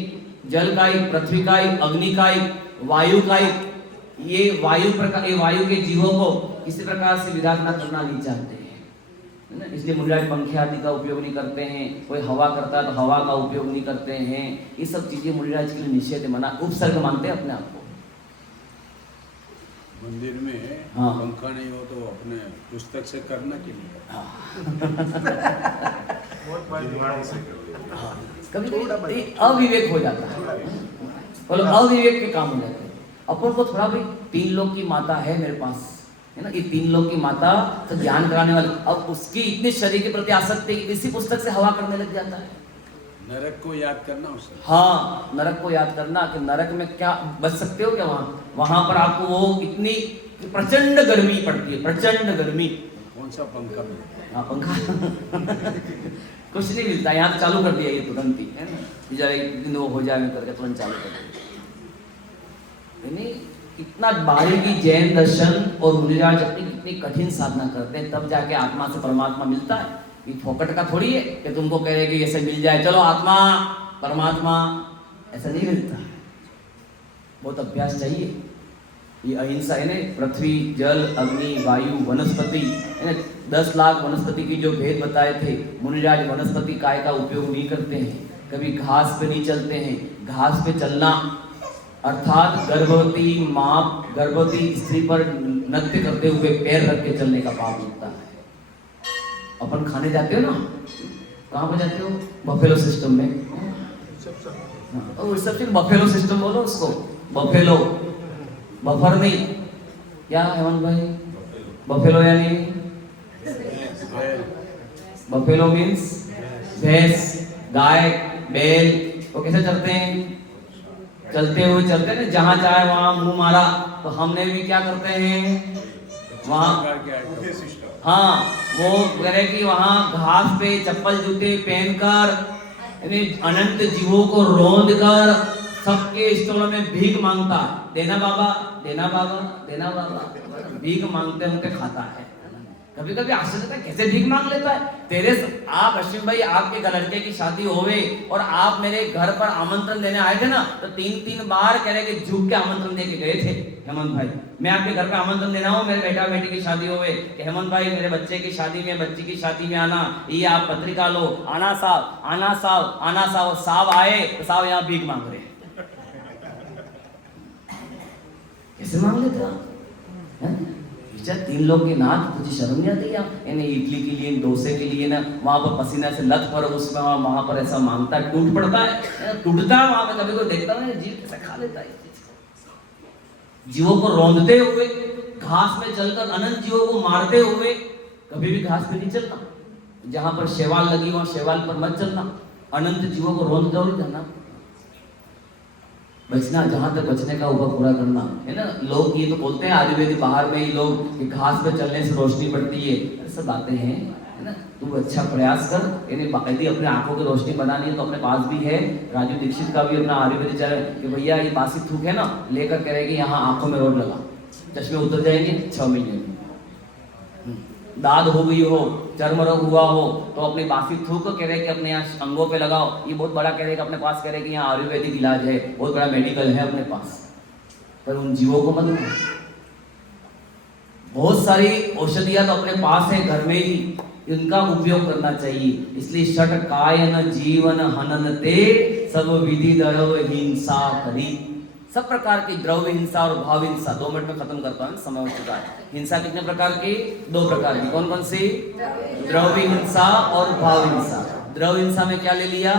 जल का ही, पृथ्वी का ही, अग्नि का ही, वायु का ही, ये वायु के जीवों को किसी प्रकार से विराधना करना नहीं चाहते हैं, इसलिए मुनिराज पंखे आदि का उपयोग नहीं करते हैं। कोई हवा करता है तो हवा का उपयोग नहीं करते हैं। ये सब चीजें मुनिराज के लिए निषेध मना, उपसर्ग मानते हैं अपने आप को। मंदिर में हाँ। पंखा नहीं हो तो अपने पुस्तक से करना कि नहीं? कभी अविवेक हो जाता है, बोलो अविवेक के काम हो जाते हैं। अपन को थोड़ा भी 3 लोक की माता है मेरे पास, है ना, ये 3 लोक की माता तो ज्ञान कराने वाली, अब उसकी इतने शरीर के प्रति आसक्ति कि इसी पुस्तक से हवा करने लग जाता है। नरक को याद करना उसे। हाँ, नरक को याद करना कि नरक में क्या बच सकते हो क्या? वहां पर आपको वो इतनी प्रचंड गर्मी पड़ती है, प्रचंड गर्मी। कौन सा पंखा मिलता है? हाँ पंखा कुछ नहीं मिलता यहाँ तो चालू कर दिया ये तुरंत ही, है ना, जरा एक दिन वो हो जाए करके तुरंत चालू कर दिया। इतना बारीकी जैन दर्शन और मुनिराज अपनी कितनी कठिन साधना करते हैं, तब जाके आत्मा से परमात्मा मिलता है। ये फोकट का थोड़ी है कि तुमको कह रहे कि ऐसे मिल जाए, चलो आत्मा परमात्मा, ऐसा नहीं मिलता। बहुत अभ्यास चाहिए। ये अहिंसा है ना, पृथ्वी, जल, अग्नि, वायु, वनस्पति, है ना, 10 लाख वनस्पति की जो भेद बताए थे, मुनिराज वनस्पति काय का उपयोग नहीं करते हैं, कभी घास पे नहीं चलते हैं। घास पे चलना अर्थात गर्भवती स्त्री पर नृत्य करते हुए पैर रख के चलने का पाप मिलता है। अपन खाने जाते हो ना, कहाँ पे जाते हो? बफेलो सिस्टम में। बफेलो सिस्टम बोलो उसको, बफेलो, बफर नहीं, क्या हेमंत भाई? बफेलो यानी बफेलो मीन्स भैंस, गाय, बैल। वो कैसे चलते हैं? चलते हुए चलते हैं, जहां चाहे वहां मुंह मारा। तो हमने भी क्या करते हैं वहां, हाँ, वो कह रहे कि वहां घास पे चप्पल जूते पहनकर अनंत जीवों को रोंद कर सबके स्टोलों में भीख मांगता, देना बाबा, देना बाबा, देना बाबा, भीख मांगते उनके खाता है। कभी कभी आश्चर्य होता है कैसे भीख मांग लेता है। आप अश्विन भाई, आपके लड़के की शादी होवे और आप मेरे घर पर आमंत्रण देने आए थे ना, तो 3-3 बार कह रहे कि झुक के आमंत्रण दे के गए थे। हेमंत भाई, मैं आपके घर पे आमंत्रण देना हूँ, मेरे बेटा बेटी की शादी होवे कि हेमंत भाई मेरे बच्चे की शादी में, बच्ची की शादी में आना, ये आप पत्रिका लो, आना साहब, आना साहब, आना साहब। साहब आए तो साहब यहाँ भीख मांग रहे। कैसे मांग लेते आप? 3 लोग के नाथ, तुझे शर्म नहीं आती क्या? इन्हें इडली के लिए, डोसे के लिए ना वहां पर पसीना से लत पर उसमें वहां पर ऐसा मांगता है, टूट पड़ता है, टूटता है वहां पे। कभी कोई देखता है जीव कैसे खा लेता है। जीवों को रौंदते हुए, घास में चलकर अनंत जीवों को मारते हुए, कभी भी घास पे नहीं चलना। जहां पर शैवाल लगी वहां शैवाल पर मत चलना। अनंत जीवों को रौंद दौड़ करना, बचना, जहां तक बचने का उपाय पूरा करना है ना। लोग ये तो बोलते हैं आयुर्वेदिक बाहर में ही लोग कि घास पे चलने से रोशनी बढ़ती है, सब बातें हैं है ना। तू अच्छा प्रयास कर, यदि अपने आंखों की रोशनी बनानी है तो अपने पास भी है। राजू दीक्षित का भी अपना आयुर्वेदिक चल कि भैया ये बासी थूक है ना, लेकर करेगी यहाँ आंखों में रोड लगा, चश्मे उतर जाएंगे 6 महीने में। दाद हो गई हो, चर्म रोग हुआ हो तो अपनी बासी थूक कह रहे कि अपने यहाँ अंगों पे लगाओ। ये बहुत बड़ा कह रहे कि अपने पास कह रहे कि यहाँ आयुर्वेदिक इलाज है, बहुत बड़ा मेडिकल है अपने पास, पर उन जीवों को मत दो। बहुत सारी औषधियां तो अपने पास है घर में ही, इनका उपयोग करना चाहिए। इसलिए षट कायन जीवन हननते सब विधि द्रव हिंसा करी। सब प्रकार की द्रव्य हिंसा और भाव हिंसा, 2 मिनट में खत्म करता हूं, समय हो चुका है। हिंसा कितने प्रकार की? 2 प्रकार की। कौन कौन सी? द्रव्य हिंसा और भाव हिंसा। द्रव्य हिंसा में क्या ले लिया?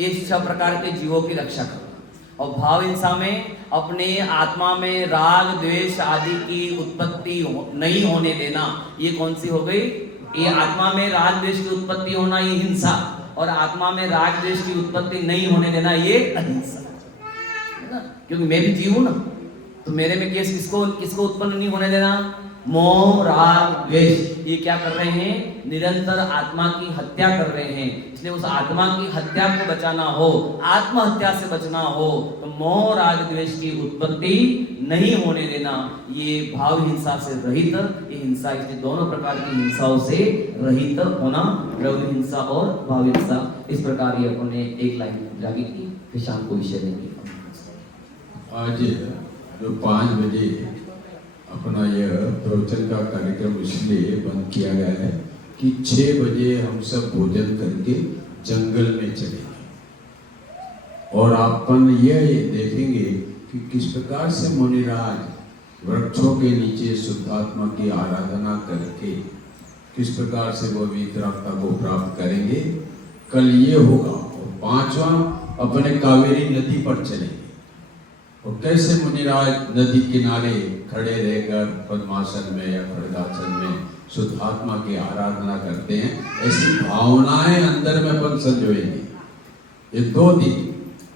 ये 6 प्रकार के जीवों की रक्षा करना। और भाव हिंसा में अपने आत्मा में राग द्वेष आदि की उत्पत्ति नहीं होने देना। ये कौन सी हो गई? ये आत्मा में राग द्वेष की उत्पत्ति होना, ये हिंसा। और आत्मा में राग द्वेष की उत्पत्ति नहीं होने देना, ये अहिंसा। क्योंकि मैं भी जीव हूं ना, तो मेरे में केस किसको उत्पन्न नहीं होने देना? मोह राग द्वेष। ये क्या कर रहे हैं? निरंतर आत्मा की हत्या कर रहे हैं। इसलिए उस आत्मा की हत्या को बचाना हो, आत्महत्या से बचना हो, तो मोह राग द्वेष की उत्पत्ति नहीं होने देना। ये भाव हिंसा से रहित ये हिंसा। इसलिए दोनों प्रकार की हिंसाओं से रहित होना, द्रव्य हिंसा और भाव हिंसा। इस प्रकार ये अपने एक लाइन में जागी की। फिर शाम को विषय देंगे। आज जो 5 बजे अपना यह प्रवचन का कार्यक्रम इसलिए बंद किया गया है कि 6 बजे हम सब भोजन करके जंगल में चलेंगे और अपन यह देखेंगे कि किस प्रकार से मुनिराज वृक्षों के नीचे शुद्धात्मा की आराधना करके किस प्रकार से वो वितरागता को प्राप्त करेंगे। कल ये होगा। और 5वां अपने कावेरी नदी पर चलेंगे और कैसे मुनिराज नदी किनारे खड़े रहकर पद्मासन में या खड़गासन में शुद्धात्मा की आराधना करते हैं। ऐसी भावनाएं अंदर में अपन संजोएंगे। ये 2 दिन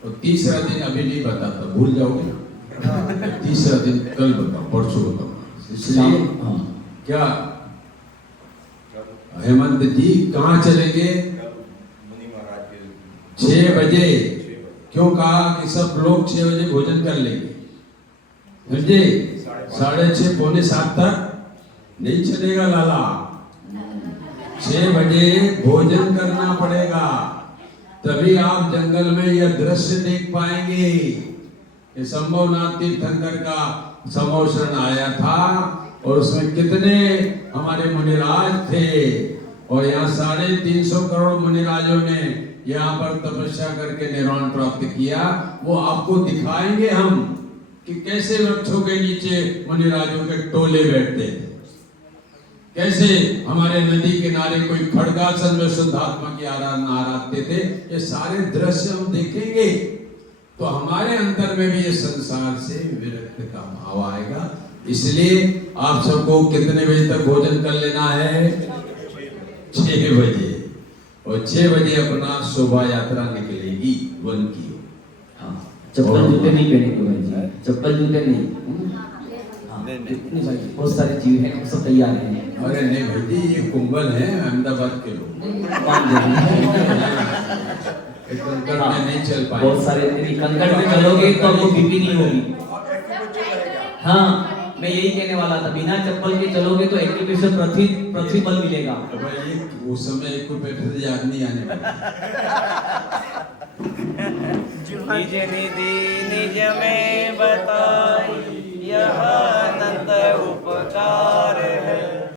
और तीसरा दिन अभी नहीं बताता, भूल जाओगे ना। तीसरा दिन कल बताओ, परसों बताओ। इसलिए क्या हेमंत जी कहाँ चलेंगे? 6 बजे। क्यों कहा कि सब लोग 6 बजे भोजन कर लेंगे? समझे? 6:30 पौने 7 तक नहीं चलेगा लाला। 6 बजे भोजन करना पड़ेगा, तभी आप जंगल में यह दृश्य देख पाएंगे। ये संभवनाथ तीर्थंकर का समोषण आया था और उसमें कितने हमारे मुनिराज थे और यहाँ 350 करोड़ मुनिराजों ने यहाँ पर तपस्या करके निर्वाण प्राप्त किया। वो आपको दिखाएंगे हम कि कैसे वृक्षों के नीचे मुनिराजों के टोले बैठते थे, कैसे हमारे नदी किनारे कोई खड़गासन में शुद्धात्मा की आराधना आराधते थे। ये सारे दृश्य हम देखेंगे तो हमारे अंदर में भी ये संसार से विरक्त का भाव आएगा। इसलिए आप सबको कितने बजे तक भोजन कर लेना है? 6 बजे। और 6 बजे अपना शोभा यात्रा निकलेगी वन की। हाँ, चप्पल जूते नहीं पहनेंगे, चप्पल जूते नहीं। इतनी सारी बहुत सारे चीज हैं, सब तैयार हैं। अरे नहीं भाई जी, ये कुंभल है अहमदाबाद के लोग, कंकड़ में नहीं चल पाए। बहुत सारे कंकड़ में चलोगे तो आपको बीपी नहीं होगी। हाँ, मैं यही कहने वाला था, बिना चप्पल के चलोगे तो 80% पृथ्वी बल मिलेगा। तो भाई उस समय 1 रुपये से याद नहीं आने वाला। निज निधि निज में बता